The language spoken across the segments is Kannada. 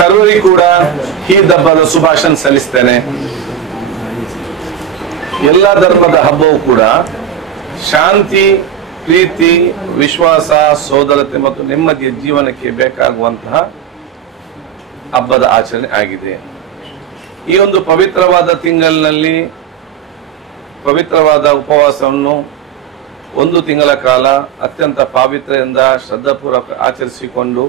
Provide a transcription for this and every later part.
ಸರ್ವರಿಗೂ ಕೂಡ ಈದ್ ಹಬ್ಬದ ಶುಭಾಶಯ ಸಲ್ಲಿಸ್ತೇನೆ. ಎಲ್ಲ ಧರ್ಮದ ಹಬ್ಬವೂ ಕೂಡ ಶಾಂತಿ, ಪ್ರೀತಿ, ವಿಶ್ವಾಸ, ಸೋದರತೆ ಮತ್ತು ನೆಮ್ಮದಿಯ ಜೀವನಕ್ಕೆ ಬೇಕಾಗುವಂತಹ ಹಬ್ಬದ ಆಚರಣೆ ಆಗಿದೆ. ಈ ಒಂದು ಪವಿತ್ರವಾದ ತಿಂಗಳಿನಲ್ಲಿ ಪವಿತ್ರವಾದ ಉಪವಾಸವನ್ನು 1 ತಿಂಗಳ ಕಾಲ ಅತ್ಯಂತ ಪಾವಿತ್ರೆಯಿಂದ ಶ್ರದ್ಧಾಪೂರ್ವಕ ಆಚರಿಸಿಕೊಂಡು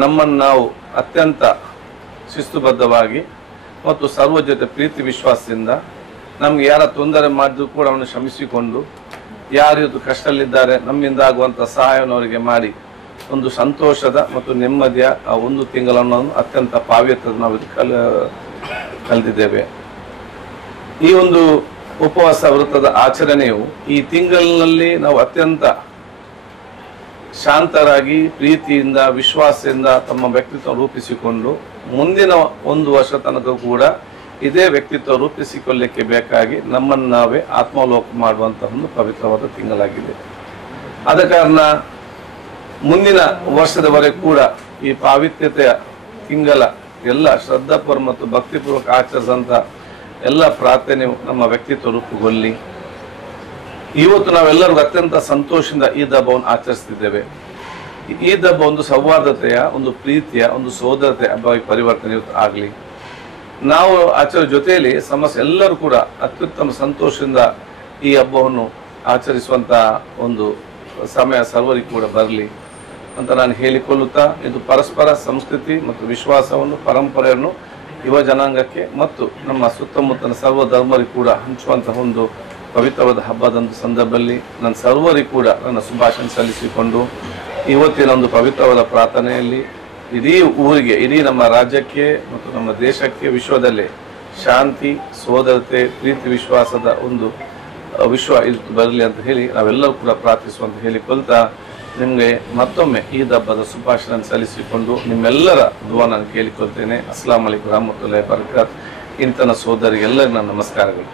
ನಮ್ಮನ್ನು ನಾವು ಅತ್ಯಂತ ಶಿಸ್ತುಬದ್ಧವಾಗಿ ಮತ್ತು ಸರ್ವ ಜೊತೆ ಪ್ರೀತಿ ವಿಶ್ವಾಸದಿಂದ ನಮ್ಗೆ ಯಾರ ತೊಂದರೆ ಮಾಡಿದ್ರು ಕೂಡ ಅವನು ಶ್ರಮಿಸಿಕೊಂಡು ಯಾರು ಕಷ್ಟದಲ್ಲಿದ್ದಾರೆ ನಮ್ಮಿಂದ ಆಗುವಂಥ ಸಹಾಯವನ್ನು ಅವರಿಗೆ ಮಾಡಿ ಒಂದು ಸಂತೋಷದ ಮತ್ತು ನೆಮ್ಮದಿಯ ಆ 1 ತಿಂಗಳನ್ನು ಅತ್ಯಂತ ಪಾವಿತ್ರ ನಾವು ಕಲಿತಿದ್ದೇವೆ. ಈ ಒಂದು ಉಪವಾಸ ವೃತ್ತದ ಆಚರಣೆಯು ಈ ತಿಂಗಳಿನಲ್ಲಿ ನಾವು ಅತ್ಯಂತ ಶಾಂತರಾಗಿ ಪ್ರೀತಿಯಿಂದ ವಿಶ್ವಾಸದಿಂದ ತಮ್ಮ ವ್ಯಕ್ತಿತ್ವ ರೂಪಿಸಿಕೊಂಡು ಮುಂದಿನ 1 ವರ್ಷ ತನಕ ಕೂಡ ಇದೇ ವ್ಯಕ್ತಿತ್ವ ರೂಪಿಸಿಕೊಳ್ಳಲಿಕ್ಕೆ ಬೇಕಾಗಿ ನಮ್ಮನ್ನು ನಾವೇ ಆತ್ಮಾವಲೋಕ ಮಾಡುವಂತಹ ಒಂದು ಪವಿತ್ರವಾದ ತಿಂಗಳಾಗಿದೆ. ಆದ ಕಾರಣ ಮುಂದಿನ ವರ್ಷದವರೆಗೂ ಕೂಡ ಈ ಪಾವಿತ್ರ್ಯತೆಯ ತಿಂಗಳ ಎಲ್ಲ ಶ್ರದ್ಧಾಪೂರ್ವ ಮತ್ತು ಭಕ್ತಿಪೂರ್ವಕ ಆಚರಿಸಿದಂಥ ಎಲ್ಲ ಪ್ರಾರ್ಥನೆಯು ನಮ್ಮ ವ್ಯಕ್ತಿತ್ವ ರೂಪುಗೊಳ್ಳಿ. ಇವತ್ತು ನಾವೆಲ್ಲರಿಗೂ ಅತ್ಯಂತ ಸಂತೋಷದಿಂದ ಈದ್ ಹಬ್ಬವನ್ನು ಆಚರಿಸ್ತಿದ್ದೇವೆ. ಈದ್ ಹಬ್ಬ ಒಂದು ಸೌಹಾರ್ದತೆಯ, ಒಂದು ಪ್ರೀತಿಯ, ಒಂದು ಸೋದರತೆ ಹಬ್ಬವಾಗಿ ಪರಿವರ್ತನೆ ಆಗಲಿ. ನಾವು ಆಚರಣೆ ಜೊತೆಯಲ್ಲಿ ಸಮಸ್ಯೆ ಎಲ್ಲರೂ ಕೂಡ ಅತ್ಯುತ್ತಮ ಸಂತೋಷದಿಂದ ಈ ಹಬ್ಬವನ್ನು ಆಚರಿಸುವಂತ ಒಂದು ಸಮಯ ಸರ್ವರಿಗೂ ಕೂಡ ಬರಲಿ ಅಂತ ನಾನು ಹೇಳಿಕೊಳ್ಳುತ್ತಾ, ಇದು ಪರಸ್ಪರ ಸಂಸ್ಕೃತಿ ಮತ್ತು ವಿಶ್ವಾಸವನ್ನು, ಪರಂಪರೆಯನ್ನು ಯುವ ಜನಾಂಗಕ್ಕೆ ಮತ್ತು ನಮ್ಮ ಸುತ್ತಮುತ್ತಲ ಸರ್ವ ಧರ್ಮರಿಗೂ ಕೂಡ ಹಂಚುವಂತಹ ಒಂದು ಪವಿತ್ರವಾದ ಹಬ್ಬದಂತ ಸಂದರ್ಭದಲ್ಲಿ ನಾನು ಸರ್ವರಿಗೂ ಕೂಡ ನನ್ನ ಶುಭಾಶಯ ಸಲ್ಲಿಸಿಕೊಂಡು ಇವತ್ತಿನ ಒಂದು ಪವಿತ್ರವಾದ ಪ್ರಾರ್ಥನೆಯಲ್ಲಿ ಇಡೀ ಊರಿಗೆ, ಇಡೀ ನಮ್ಮ ರಾಜ್ಯಕ್ಕೆ ಮತ್ತು ನಮ್ಮ ದೇಶಕ್ಕೆ, ವಿಶ್ವದಲ್ಲೇ ಶಾಂತಿ, ಸೋದರತೆ, ಪ್ರೀತಿ, ವಿಶ್ವಾಸದ ಒಂದು ವಿಶ್ವ ಬರಲಿ ಅಂತ ಹೇಳಿ ನಾವೆಲ್ಲರೂ ಕೂಡ ಪ್ರಾರ್ಥಿಸುವಂತ ಹೇಳಿಕೊಳ್ತಾ ನಿಮಗೆ ಮತ್ತೊಮ್ಮೆ ಈದ್ ಹಬ್ಬದ ಶುಭಾಶಯ ಸಲ್ಲಿಸಿಕೊಂಡು ನಿಮ್ಮೆಲ್ಲರ ದುವಾ ನಾನು ಕೇಳಿಕೊಳ್ತೇನೆ. ಅಸ್ಸಲಾಂ ಅಲೈಕುಂ ವರಹಮತುಲ್ಲಾಹಿ ವಬರಕಾತುಹು. ಇಂತನ ಸೋದರಿಗೆಲ್ಲರಿಗೂ ನನ್ನ ನಮಸ್ಕಾರಗಳು.